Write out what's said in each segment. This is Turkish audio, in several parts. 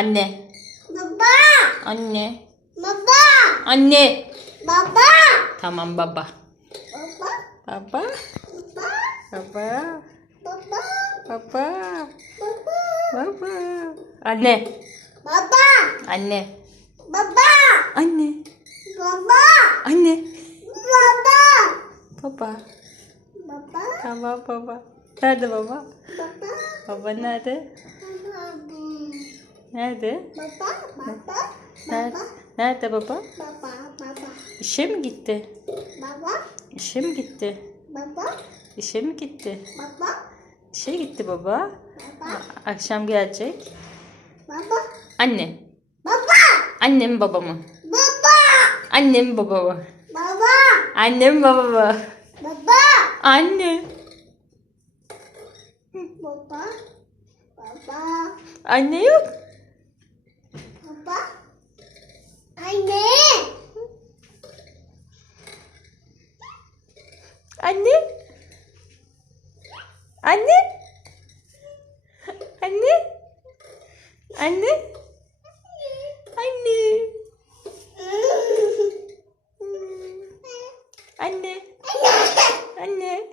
Anne. Baba. Anne. Baba. Anne. Baba. Tamam baba. Baba. Baba. Baba. Baba. Baba. Baba. Baba. Baba. Anne. Baba. Anne. Baba. Anne. Baba. Anne. Baba. Baba. Baba. Tamam baba. Nerede baba? Baba. Baba nerede? Nerede? Baba. Baba. Nerede? Baba. Nerede baba? Baba. Baba. İşe mi gitti? Baba. İşe mi gitti? Baba. İşe mi gitti? Baba. İşe gitti baba. Baba. A- Akşam gelecek. Baba. Anne. Baba. Annem babamı. Baba. Annem babamı. Baba. Annem babamı. Baba. Anne. Baba. Baba. Anne yok. Baba. Anne. Anne. Anne. Anne. Anne. Anne. Anne. Anne.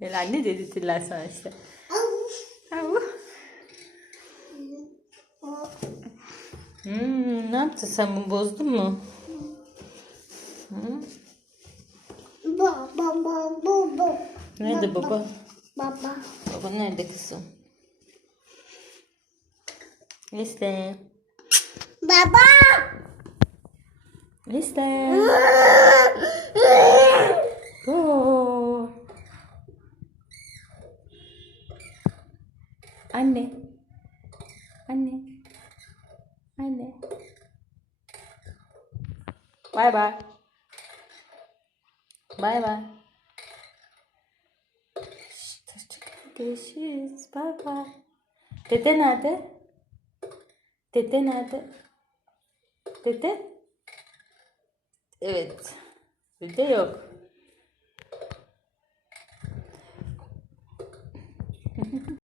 Öyle anne dedirtirler sana işte. Hmm, ne yaptın sen bunu bozdun mu? Hı? Baba. Baba. Baba. Nerede baba? Baba. Baba nerede kızım? Liste. Baba. Oo. Anne. Anne. Anne. Bay bay. Bay bay. Görüşürüz. Bay bay. Dede nerede? Dede nerede? Dede? Evet. Dede yok.